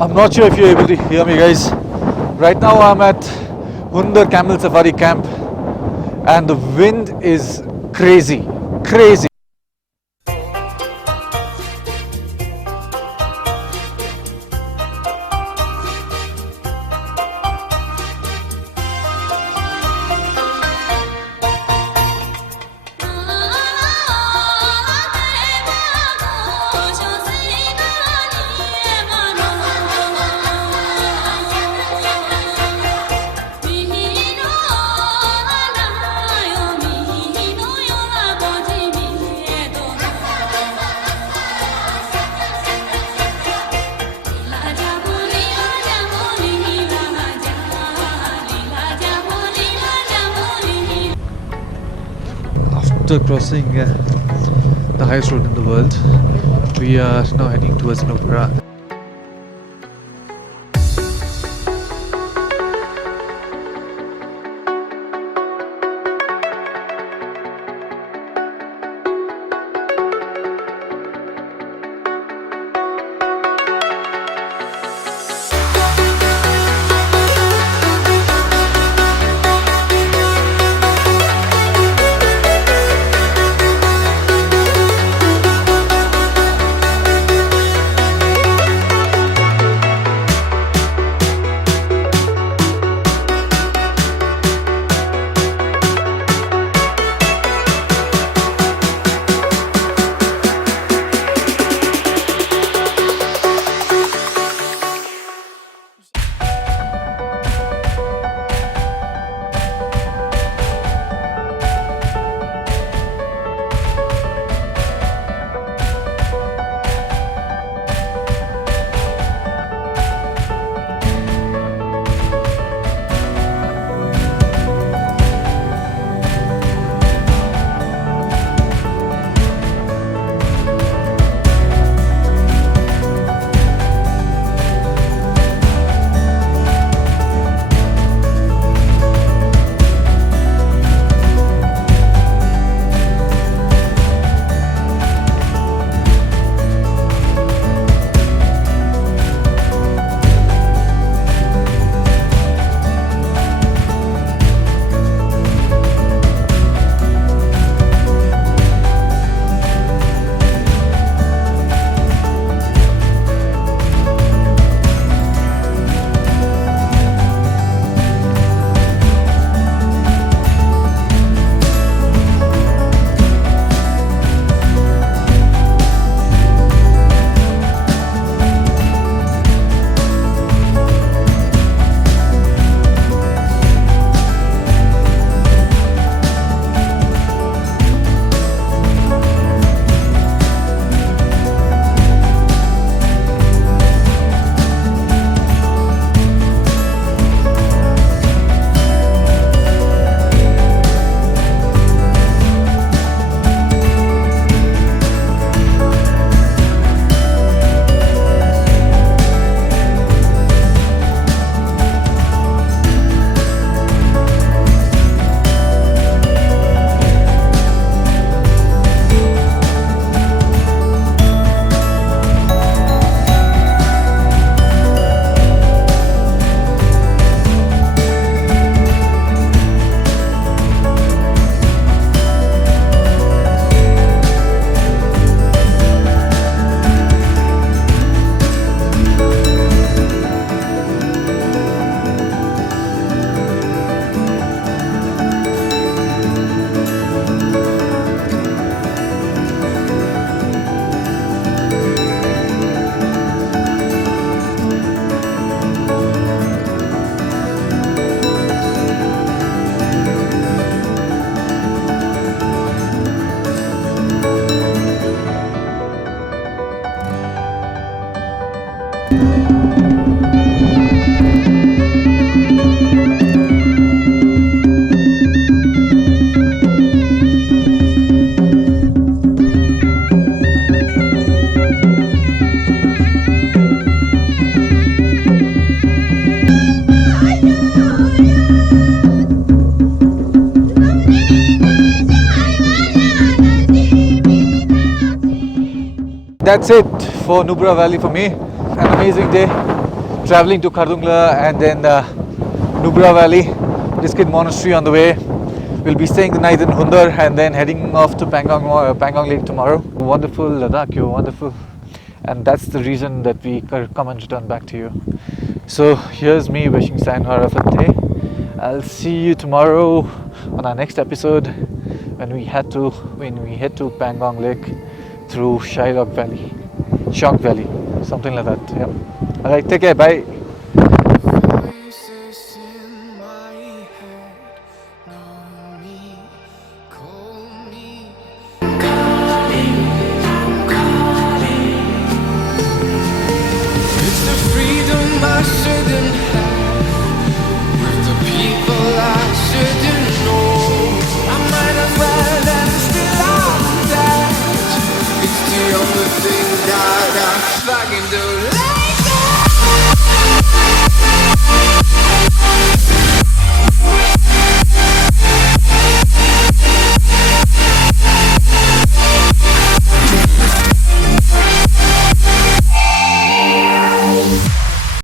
I'm not sure if you're able to hear me, guys. Right now I'm at Camel Safari Camp and the wind is crazy. After crossing the highest road in the world, we are now heading towards Nubra. that's it for Nubra Valley for me. An amazing day traveling to Khardungla and then Nubra Valley, Diskit Monastery on the way. We'll be staying the night in Hundar and then heading off to Pangong Lake tomorrow. Wonderful Ladakh, you're wonderful. And that's the reason that we come and return back to you. So here's me wishing Sayonara for the day. I'll see you tomorrow on our next episode when we head to Pangong Lake through Shock Valley, something like that. Yeah. Alright, take care, bye. Voices in my head know me, call me. It's the freedom I shouldn't have with the people I